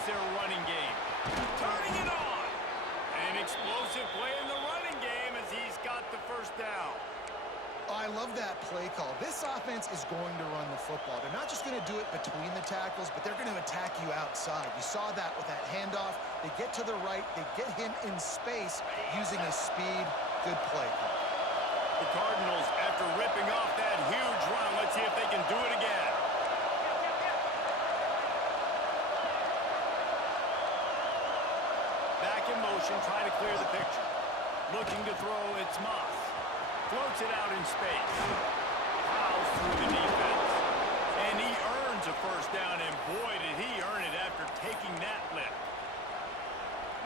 goes their running game. Turning it on. An explosive play in the running game as he's got the first down. I love that play call. This offense is going to run the football. They're not just going to do it between the tackles, but they're going to attack you outside. You saw that with that handoff. They get to the right. They get him in space using his speed. Good play call. The Cardinals, after ripping off that huge run, let's see if they can do it again. Back in motion, trying to clear the picture. Looking to throw, it's Moss. Floats it out in space. Fouls through the defense. And he earns a first down, and boy, did he earn it after taking that lift.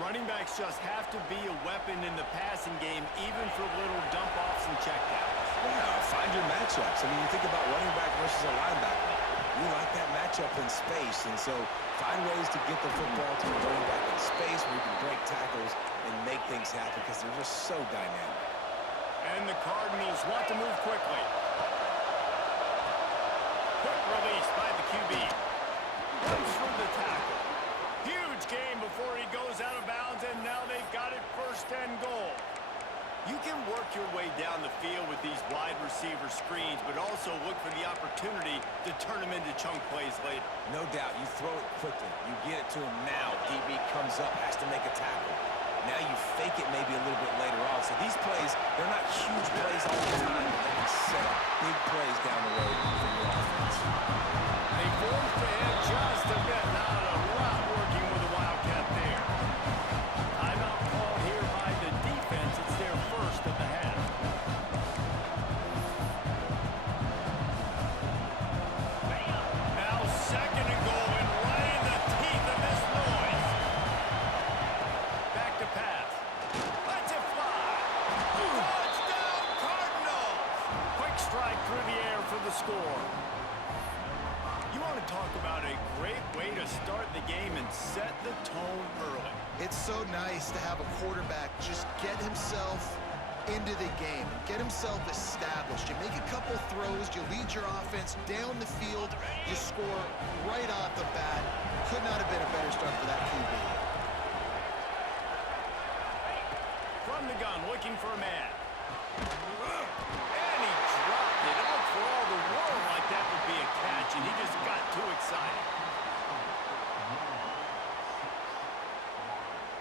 Running backs just have to be a weapon in the passing game, even for little dump-offs and checkdowns. Yeah, find your matchups. I mean, you think about running back versus a linebacker. You like that matchup in space, and so find ways to get the football to the running back in space where you can break tackles and make things happen because they're just so dynamic. And the Cardinals want to move quickly. Quick release by the QB. Runs for the tackle. Huge gain before he goes out of bounds, and now they've got it first and goal. You can work your way down the field with these wide receiver screens, but also look for the opportunity to turn them into chunk plays later. No doubt, you throw it quickly. You get it to him now. DB comes up, has to make a tackle. Now you fake it maybe a little bit later on. So these plays, they're not huge plays all the time, but they can set up big plays down the road for your offense. They forced ahead just a bit. Not a lot working with the Wildcat there. Timeout called here by the defense. It's their first of the half. Now second and goal, and right in the teeth of this noise. Back to pass. Lets it fly. Touchdown Cardinals. Quick strike through the air for the score. You want to talk about a great way to start the game and set the tone early. It's so nice to have a quarterback just get himself into the game and get himself established. You make a couple throws, you lead your offense down the field, you score right off the bat. Could not have been a better start for that QB. From the gun, looking for a man. And he dropped it. Out for all the world like that would be a catch, and he just got too excited.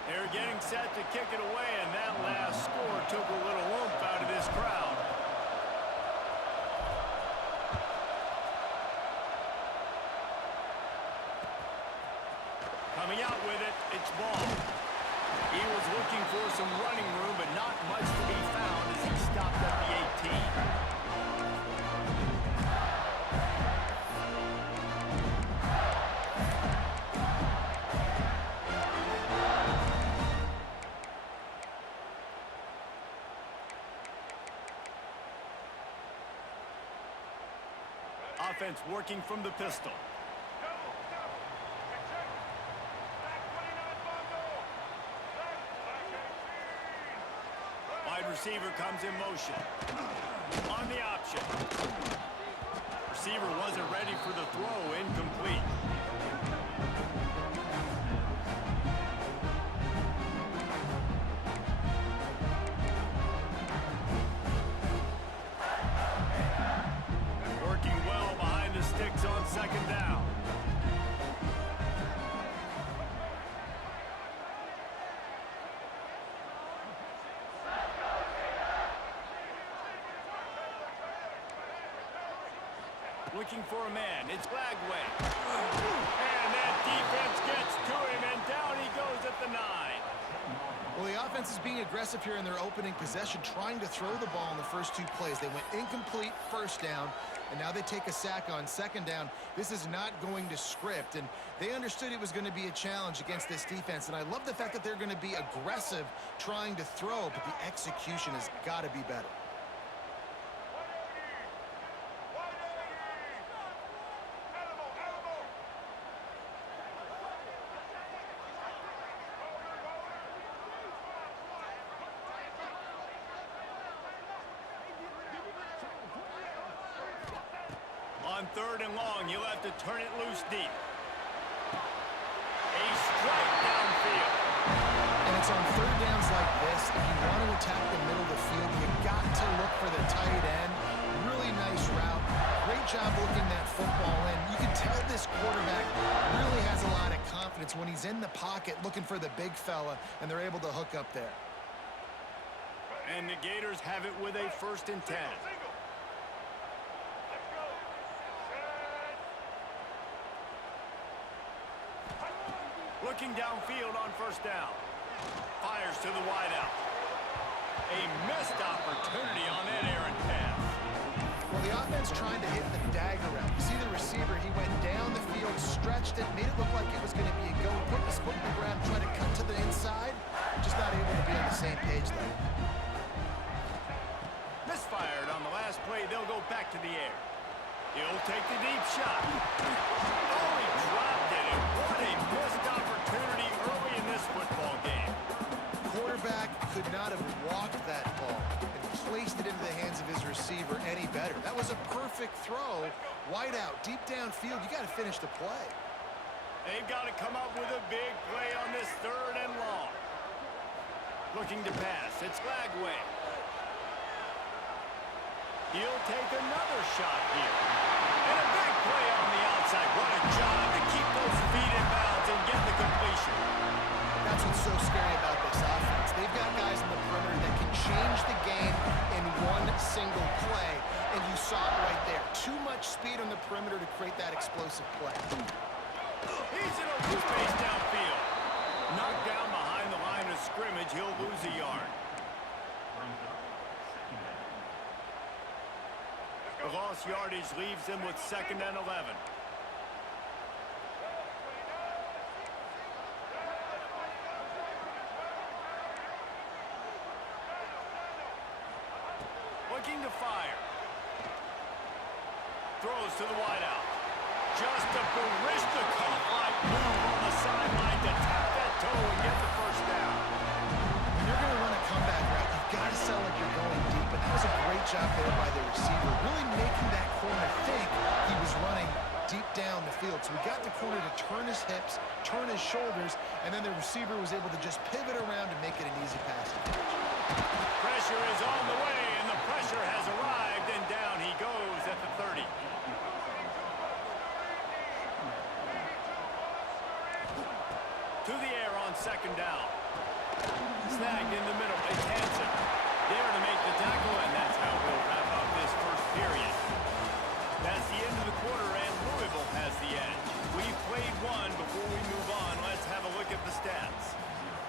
They're getting set to kick it away, and that last score took a little oomph out of this crowd. Coming out with it, it's Ball. He was looking for some running room, but not much to be found as he stopped at the 18. Offense working from the pistol. Wide receiver comes in motion. On the option. Receiver wasn't ready for the throw. Incomplete. Working well behind the sticks on second down. Looking for a man. It's Bagway. And that defense gets to him, and down he goes at the 9. Well, the offense is being aggressive here in their opening possession, trying to throw the ball in the first two plays. They went incomplete first down, and now they take a sack on second down. This is not going to script, and they understood it was going to be a challenge against this defense, and I love the fact that they're going to be aggressive trying to throw, but the execution has got to be better. On third and long, you'll have to turn it loose deep. A It's on third downs like this. If you want to attack the middle of the field, you got to look for the tight end. Really nice route. Great job looking that football in. You can tell this quarterback really has a lot of confidence when he's in the pocket looking for the big fella, and they're able to hook up there. And the Gators have it with a 1st and 10. Looking downfield on 1st down. Fires to the wideout. A missed opportunity on that errant pass. Well, the offense trying to hit the dagger route. You see the receiver, he went down the field, stretched it, made it look like it was going to be a go, put his foot in the ground, tried to cut to the inside. Just not able to be on the same page there. Misfired on the last play. They'll go back to the air. He'll take the deep shot. Oh, he dropped it. And what a missed opportunity early in this football game. Quarterback could not have walked that ball and placed it into the hands of his receiver any better. That was a perfect throw. Wide out, deep downfield. You got to finish the play. They've got to come up with a big play on this 3rd and long. Looking to pass. It's Lagway. He'll take another shot here. And a big play on the outside. What a job to keep those feet in bounds and get the completion. That's what's so scary about this offense. They've got guys in the perimeter that can change the game in one single play, and you saw it right there. Too much speed on the perimeter to create that explosive play. He's in open space downfield. Knocked down behind the line of scrimmage. He'll lose a yard. The lost yardage leaves him with 2nd and 11. Looking to fire. Throws to the wideout. Just a Barishnikov-like move on the sideline to tap that toe and get the 1st down. When you're going to run a comeback route, you've got to sound like you're going deep, and that was a great job there by the receiver, really making that corner think he was running deep down the field. So we got the corner to turn his hips, turn his shoulders, and then the receiver was able to just pivot around and make it an easy pass. Pressure is on the way, and the pressure has arrived, and down he goes at the 30. To the air on 2nd down. Snagged in the middle. It's Hansen. There to make the tackle, and that's how we'll wrap up this 1st period. That's the end of the quarter, and Louisville has the edge. We've played one. Before we move on, let's have a look at the stats.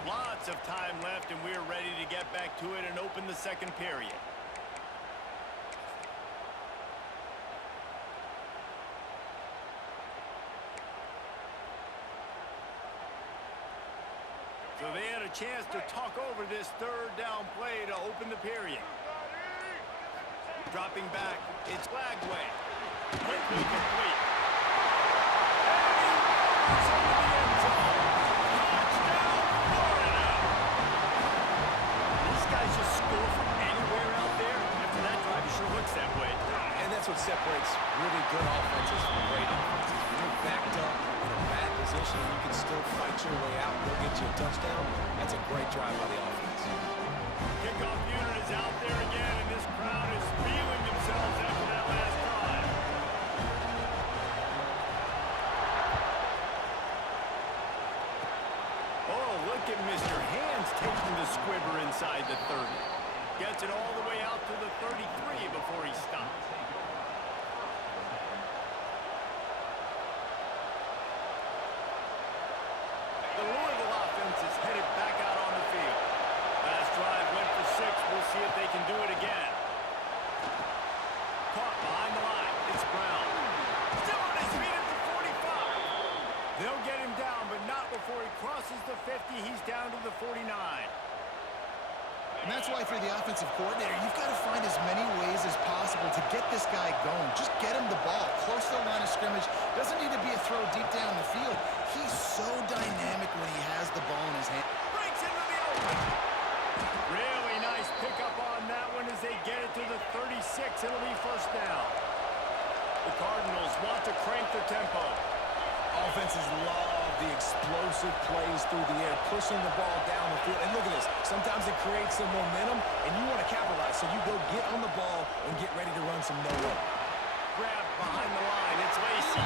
Lots of time left, and we're ready to get back to it and open the 2nd period. So they had a chance to talk over this 3rd down play to open the period. Dropping back, it's Lagway. Quickly complete. And he runs into the end zone. Touchdown, Florida! These guys just score from anywhere out there. After that drive, it sure looks that way. And that's what separates really good offenses from great offenses. When you're backed up in a bad position and you can still fight your way out and go get you a touchdown, that's a great drive by the offense. Kickoff unit is out there again, and this crowd is feeling themselves after that last drive. Oh, look at Mr. Hands taking the squibber inside the 30. Gets it all the way out to the 33 before he stops. The Louisville offense is headed back out on the field. Last drive went for 6. We'll see if they can do it again. Caught behind the line. It's Brown. Still on his feet at the 45. They'll get him down, but not before he crosses the 50. He's down to the 49. And that's why for the offensive coordinator, you've got to find as many ways as possible to get this guy going. Just get him the ball close to the line of scrimmage. Doesn't need to be a throw deep down the field. He's so dynamic when he has the ball in his hand. Breaks into the open. Really nice pickup on that one as they get it to the 36. It'll be 1st down. The Cardinals want to crank the tempo. Offenses love the explosive plays through the air, pushing the ball down the field. And look at this. Sometimes it creates some momentum, and you want to capitalize. So you go get on the ball and get ready to run some no-look. Grab behind the line. It's Lacy.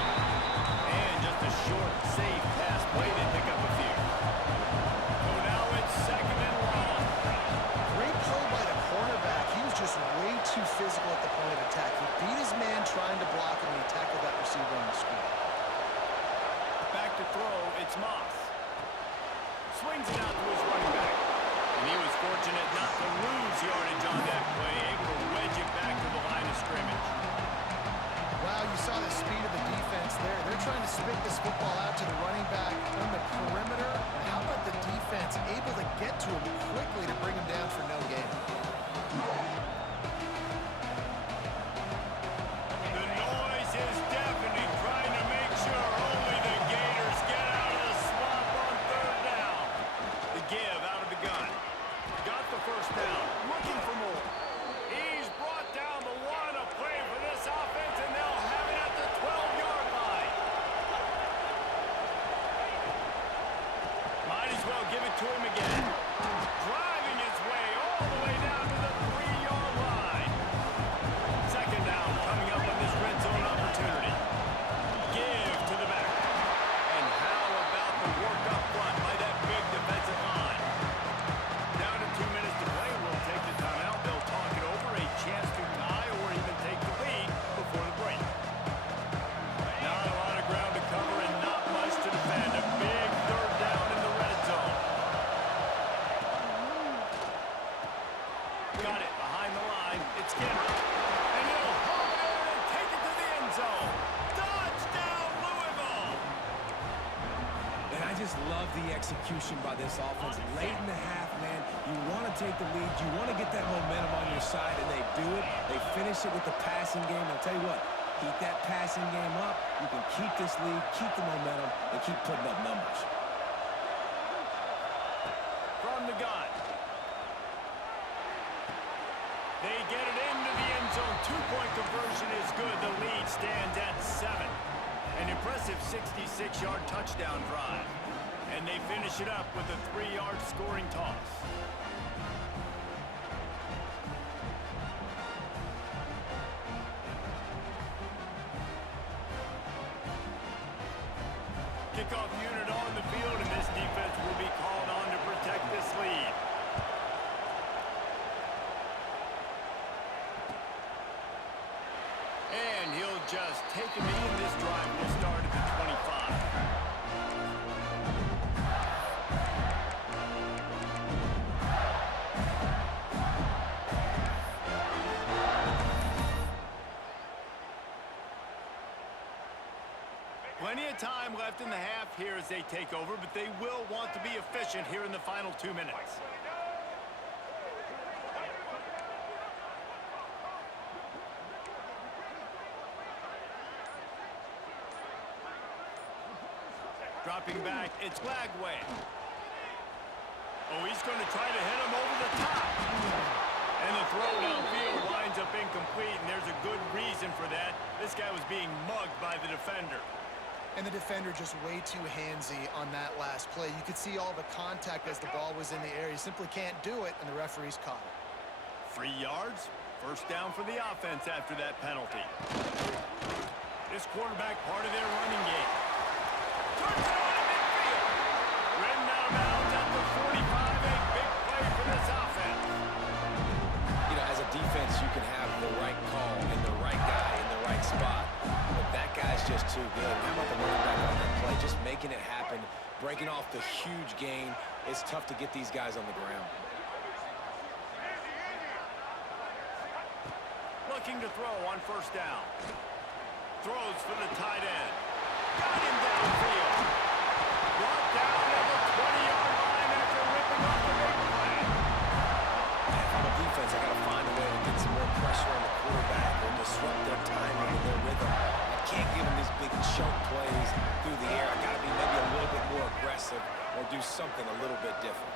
And just a short, safe pass play. They pick up a few. So now it's second and long. Great play by the cornerback. He was just way too physical at the point of attack. He beat his man trying to block him, and he tackled that receiver on the screen. Back to throw, it's Moss. Swings it out to his running back. And he was fortunate not to lose yardage on that play, able to wedge it back to the line of scrimmage. Wow, you saw the speed of the defense there. They're trying to spit this football out to the running back on the perimeter. And how about the defense able to get to him quickly to bring him down for no gain? The noise is deafening, trying to make sure only the Gators get out of the swamp on third down. The give out of the gun. Got the first down, looking for more. He's brought down the one, a play for this offense, and they'll have it at the 12-yard line. Might as well give it to him again. Driving his way all the way down to the 3-yard line. Second down coming up on this red zone opportunity. Give to the back. And how about the work up front by that big defensive line? Down to 2 minutes to play. We'll take the timeout. They'll talk it over. A chance to tie or even take the lead before the break. Not a lot of ground to cover and not much to defend. A big third down in the red zone. Got it behind the line. It's Skinner. And he'll haul it in and take it to the end zone. Touchdown, Louisville! And I just love the execution by this offense. Late in the half, man, you want to take the lead. You want to get that momentum on your side, and they do it. They finish it with the passing game. I'll tell you what, keep that passing game up. You can keep this lead, keep the momentum, and keep putting up numbers. From the gun. They get it into the end zone. Two-point conversion is good. The lead stands at 7. An impressive 66-yard touchdown drive. And they finish it up with a 3-yard scoring toss. Kickoff unit on the field, and this defense will be called on to protect this lead. And he'll just take him in. This drive will start at the 25. Plenty of time left in the half here as they take over, but they will want to be efficient here in the final 2 minutes. Dropping back, it's Lagway. Oh, he's going to try to hit him over the top. And the throw downfield winds up incomplete, and there's a good reason for that. This guy was being mugged by the defender. And the defender just way too handsy on that last play. You could see all the contact as the ball was in the air. He simply can't do it, and the referee's caught it. 3 yards, first down for the offense after that penalty. This quarterback part of their running game. Turns it on to midfield. Ridden out of bounds at the 45. A big play for this offense. You know, as a defense, you can have the right call and the right guy in the right spot. But that guy's just too good. How about the running back on that play? Just making it happen, breaking off the huge gain. It's tough to get these guys on the ground. Looking to throw on first down. Throws for the tight end. Got him downfield. Brought down at the 20-yard line after ripping off the big play. And from a defense, I got to find a way to get some more pressure on the quarterback or disrupt their timing and their rhythm. I can't give them these big chunk plays through the air. I got to be maybe a little bit more aggressive or do something a little bit different.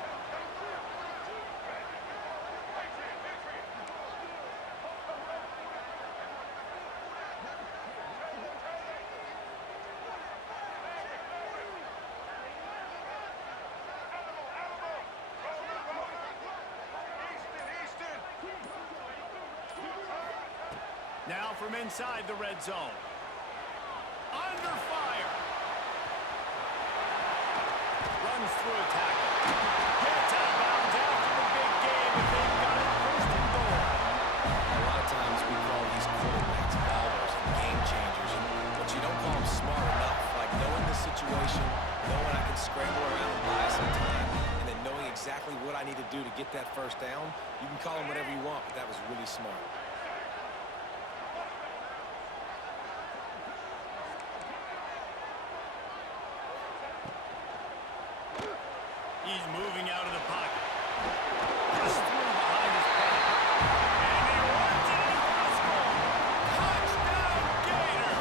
from inside the red zone. Under fire. Runs through a tackle. Gets out of bounds after the big game, and they've got it first and goal. A lot of times we call these quarterbacks ballers and game changers, but you don't call them smart enough. Like knowing the situation, knowing I can scramble around and buy some time, and then knowing exactly what I need to do to get that first down. You can call them whatever you want, but that was really smart. He's moving out of the pocket. Just threw behind his back. And he runs it impossible. Touchdown, Gator!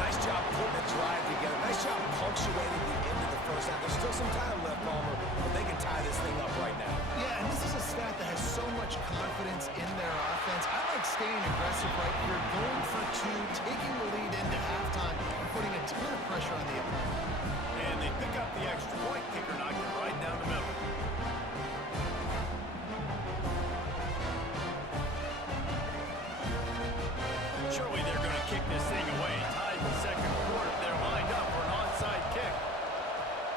Nice job putting a drive together. Nice job punctuating the end of the first half. There's still some time left, Palmer, but they can tie this thing up right now. Yeah, and this is a stat that has so much confidence in their offense. I like staying aggressive right here, going for two, taking the lead into halftime, and putting a ton of pressure on the opponent. And they pick up the extra point. Kicker knocked it right down the middle. Surely they're going to kick this thing away. Tied in the second quarter. They're lined up for an onside kick.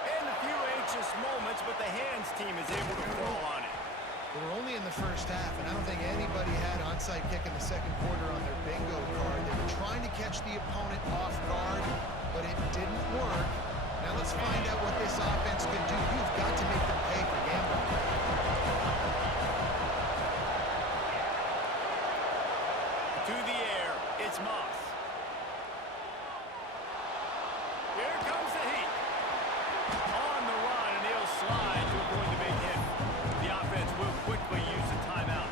And a few anxious moments, but the hands team is able to fall on it. We're only in the first half, and I don't think anybody had onside kick in the second quarter on their bingo card. They were trying to catch the opponent off guard, but it didn't work. Now let's find out what this offense can do. You've got to make them pay for gambling. To the air, it's Moss. Here comes the heat. On the run, and he'll slide to avoid the big hit. The offense will quickly use a timeout.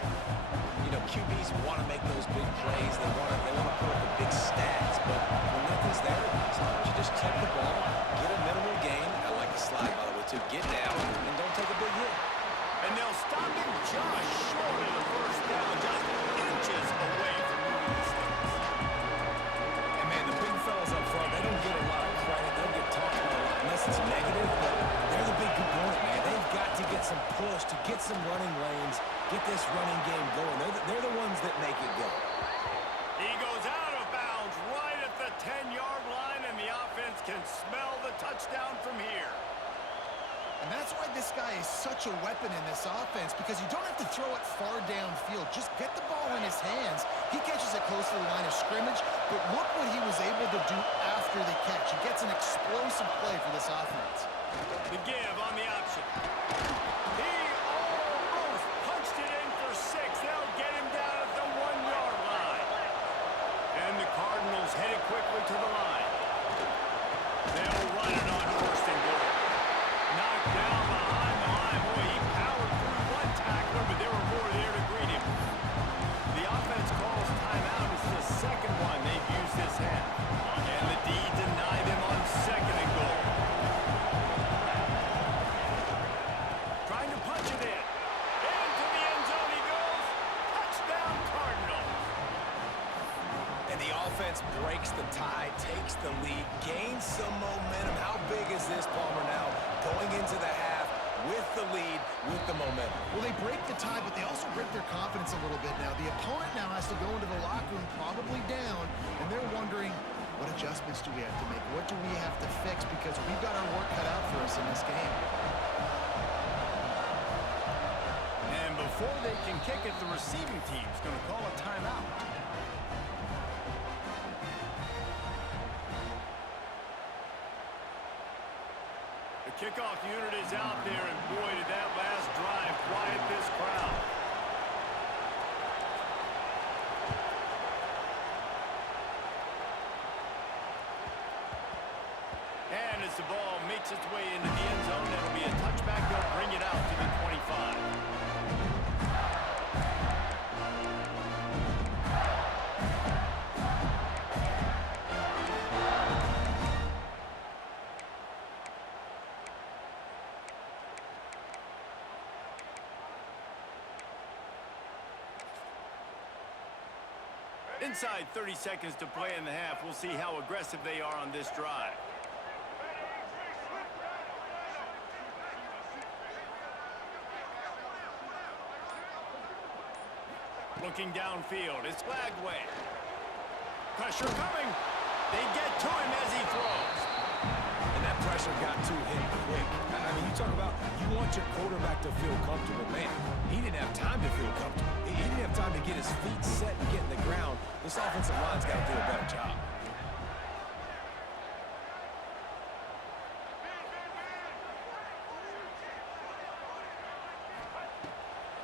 You know, QBs want to make those big plays. They want to put up the big stats, but when nothing's there, sometimes you just check the ball, get a minimal gain. I like the slide, by the way, too. Get down and don't take a big hit. And they'll stop him just short of the first down, just inches away from moving the sticks. And man, the big fellas up front, they don't get a lot of credit. They don't get talked about a lot unless it's negative, but they're the big component, man. They've got to get some push, to get some running lanes, get this running game going. They're the ones that make it go. He goes out of bounds right at the 10-yard line, and the offense can smell the touchdown from here. And that's why this guy is such a weapon in this offense, because you don't have to throw it far downfield. Just get the ball in his hands. He catches it close to the line of scrimmage, but look what he was able to do after the catch. He gets an explosive play for this offense. The give on the option. He almost punched it in for 6. They'll get him down at the 1-yard line. And the Cardinals headed quickly to the line. They'll run it on first and goal. Knocked down behind the line. Boy, he powered through one tackler, but there were more there to greet him. The offense calls timeout. It's the second one they've used this half. And the D deny them on second and goal. Trying to punch it in. Into the end zone he goes. Touchdown, Cardinals. And the offense breaks the tie, takes the lead, gains some momentum. How big is this, Palmer, now? Going into the half with the lead, with the momentum. Well, they break the tie, but they also break their confidence a little bit now. The opponent now has to go into the locker room probably down, and they're wondering, what adjustments do we have to make? What do we have to fix? Because we've got our work cut out for us in this game. And before they can kick it, the receiving team's going to call a timeout. The kickoff unit is out there, and boy, did that last drive quiet this crowd. And as the ball makes its way into the end zone, that'll be a touchback. They'll bring it out to the 25. Inside 30 seconds to play in the half. We'll see how aggressive they are on this drive. Looking downfield, it's Lagway. Pressure coming. They get to him as he throws. And that pressure got to him quick. I mean, you talk about you want your quarterback to feel comfortable. Man, he didn't have time to feel comfortable. He didn't have time to get his feet set and get in the ground. This offensive line's got to do a better job.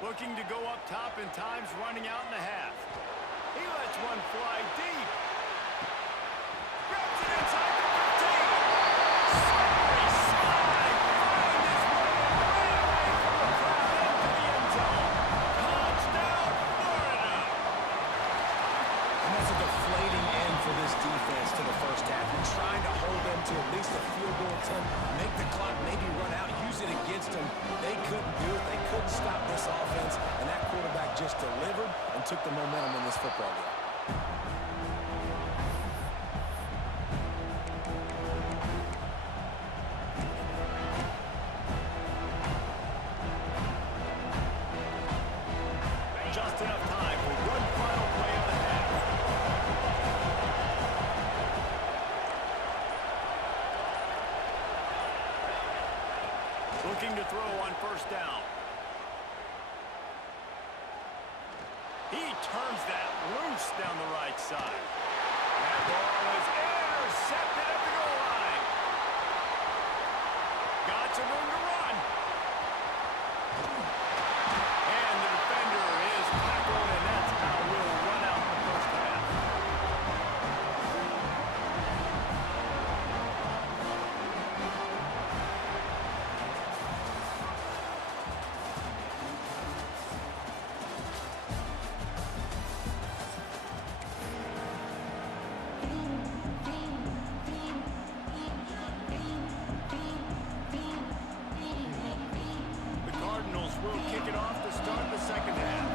Looking to go up top, and time's running out in the half. He lets one fly deep. Grabs it inside the 15. Slippery slide. Find his way right away from the crowd into the end zone. Touchdown, Florida. And that's a deflating end for this defense to the first half. You're trying to hold them to at least a field goal attempt, make the clock maybe run out, use it against them. They couldn't do it. They couldn't stop this offense, and that quarterback just delivered and took the momentum in this football game. Just enough time for one final play of the half. Looking to throw on first down. He turns that loose down the right side. That ball is intercepted at the goal line. Got some room to run. And the defender is tackled, and that's how we'll run out the first half. The Cardinals will kick it off to start the second half.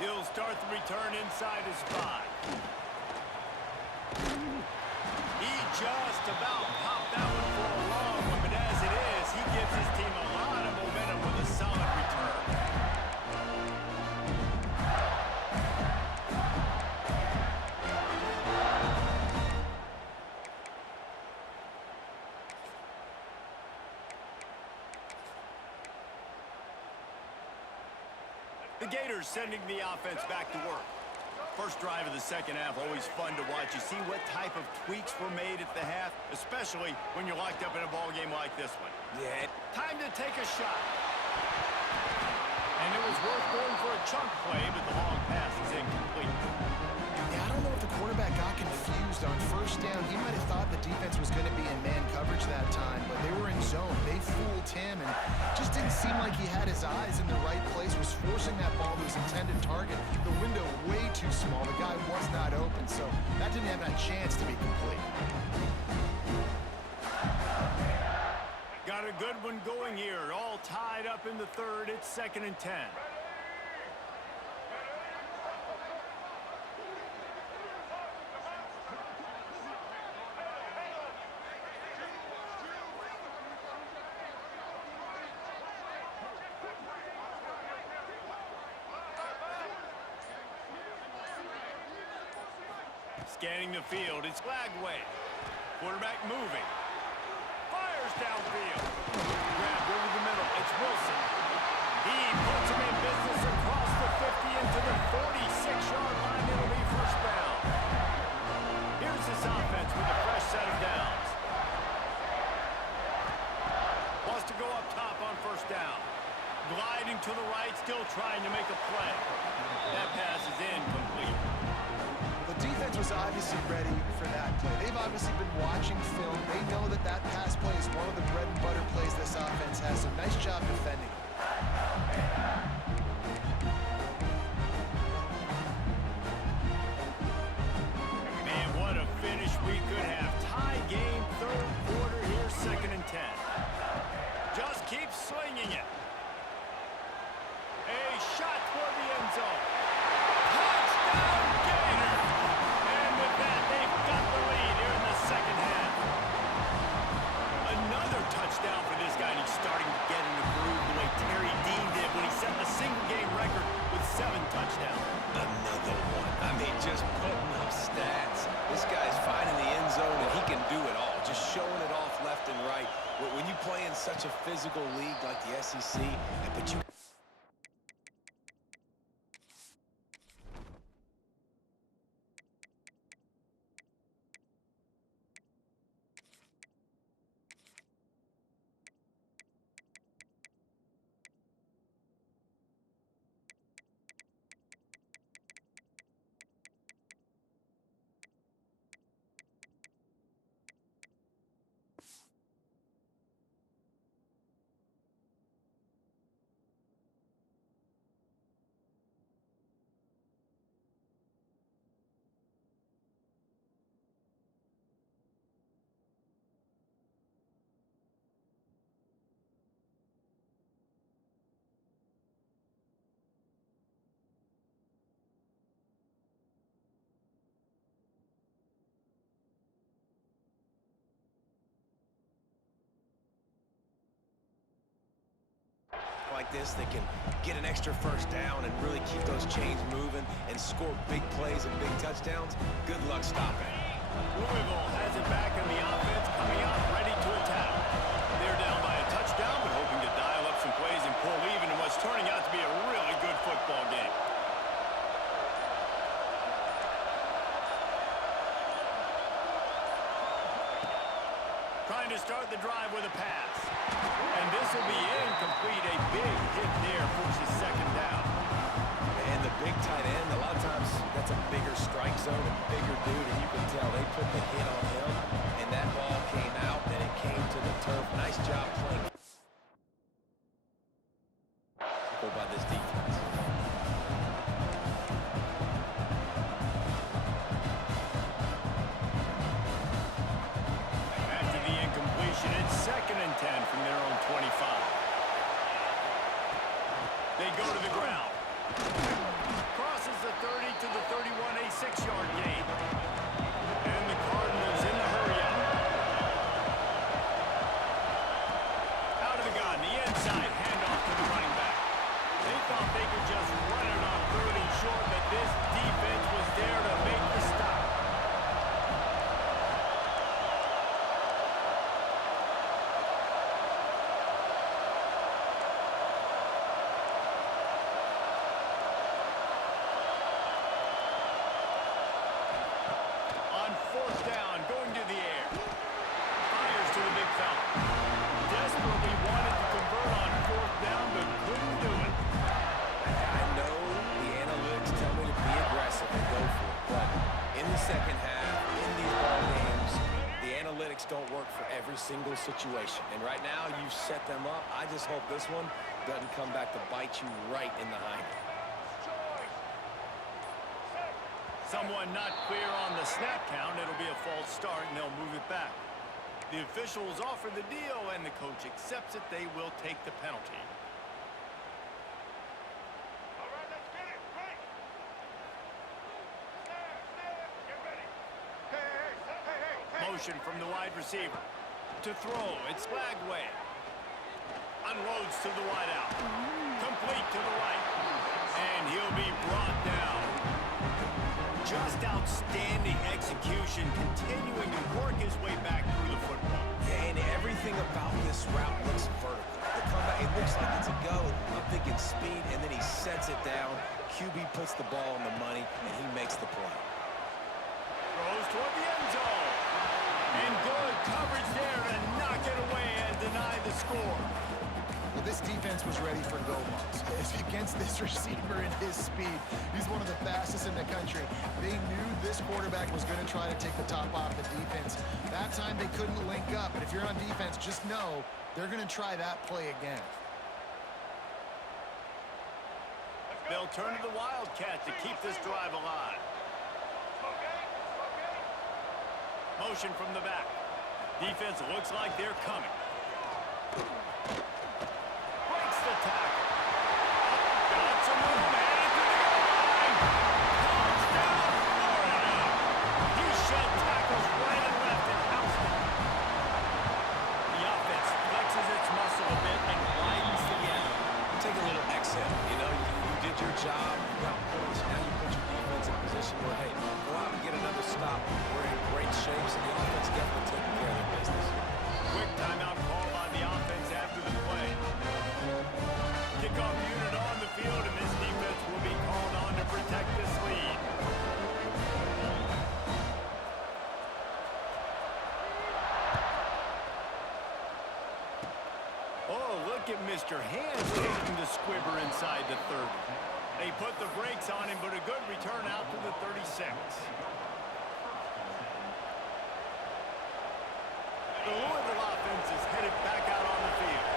He'll start the return inside his 5. He just about popped that one for a long one, but as it is, he gives his team a lot of momentum with a solid return. The Gators sending the offense back to work. First drive of the second half, always fun to watch. You see what type of tweaks were made at the half, especially when you're locked up in a ball game like this one. Yeah. Time to take a shot. And it was worth going for a chunk play, but the long pass is incomplete. Yeah, I don't know if the quarterback got confused on first down. He might have thought the defense was going to be in man coverage that time, but they were in zone. They fooled him and just didn't seem like he had his eyes in the right place, was forcing that ball to his intended target. The window way too small. The guy was not open, so that didn't have that chance to be complete. Got a good one going here. All tied up in the third. It's 2nd and 10. Scanning the field, it's Lagway. Quarterback moving. Fires downfield. Grabbed over the middle, it's Wilson. He puts him in business across the 50 into the 46-yard line. It'll be first down. Here's this offense with a fresh set of downs. Wants to go up top on first down. Gliding to the right, still trying to make a play. That pass is incomplete. The defense was obviously ready for that play. They've obviously been watching film. They know that that pass play is one of the bread and butter plays this offense has, so nice job defending. Man, what a finish we could have. Tie game, third quarter here, 2nd and 10. Just keep swinging it. A shot toward the end zone. Touchdown, Gators! And with that, they've got the lead here in the second half. physical league like the SEC, but you like this that can get an extra first down and really keep those chains moving and score big plays and big touchdowns, good luck stopping. Louisville has it back in the offense, coming out ready to attack. They're down by a touchdown, but hoping to dial up some plays and pull even in what's turning out to be a really good football game. Trying to start the drive with a pass. And this will be incomplete. A big hit there, forces second down. And the big tight end, a lot of times that's a bigger strike zone, a bigger dude, and you can tell they put the hit on him, and that ball came out, and it came to the turf. Nice job playing by this defense. After the incompletion, it's 2nd and 10 from their own 25. They go to the ground. Crosses the 30 to the 31, a 6-yard gain. And the Cardinals in the hurry-up. Out of the gun, the inside handoff to the running back. They thought they could just run it on 3rd and short, but this defense was there to make the stop. On 4th down, going to the air. Fires to the big fella. Desperately wanted to convert on 4th down, but couldn't do it. I know the analytics tell me to be aggressive and go for it, but in the second half, in these ball games, the analytics don't work for every single situation. And right now, you've set them up. I just hope this one doesn't come back to bite you right in the hind. Someone not clear on the snap count. It'll be a false start, and they'll move it back. The officials offer the deal, and the coach accepts it. They will take the penalty. All right, let's get it. Right. Stand. Get ready. Hey. Motion from the wide receiver. To throw, it's Flagway. Unloads to the wideout. Complete to the right. And he'll be brought down. Just outstanding execution, continuing to work his way back through the football. And everything about this route looks vertical. The comeback, it looks like it's a go. I'm thinking speed, and then he sets it down. QB puts the ball on the money, and he makes the play. Throws toward the end zone. And good coverage there to knock it away and deny the score. Well, this defense was ready for go-balls. Against this receiver and his speed, he's one of the fastest in the country. They knew this quarterback was going to try to take the top off the defense. That time they couldn't link up, but if you're on defense, just know they're going to try that play again. They'll turn to the Wildcat to keep this drive alive. Motion from the back. Defense looks like they're coming. Breaks the tackle. Got some room, headed to the line. Touchdown, Florida. He shed tackles right and left in Houston. The offense flexes its muscle a bit and widens the gap. Take a little exhale. You know, you did your job. You got points. Now you put your defense in a position where, hey, go out and get another stop. We're in great shape, so the offense definitely taking care of their business. Quick timeout call on the offense after the play. They put the brakes on him, but a good return out to the 36. The Louisville offense is headed back out on the field.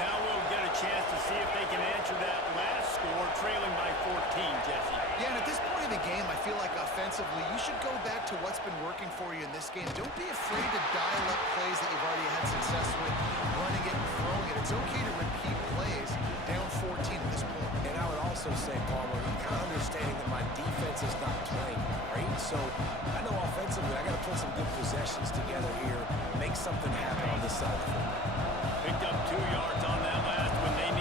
Now we'll get a chance to see if they can answer that last score, trailing by 14, Jesse. Yeah, and at this point in the game, I feel like offensively, you should go back to what's been working for you in this game. Don't be afraid to dial up plays that you've already had success with, running it and throwing it. It's okay to repeat plays down 14 at this point. And I would also say, Palmer, kind of understanding that my defense is not playing great. So I know offensively I got to put some good possessions together here, make something happen on this side of the football. Picked up 2 yards on that last one. They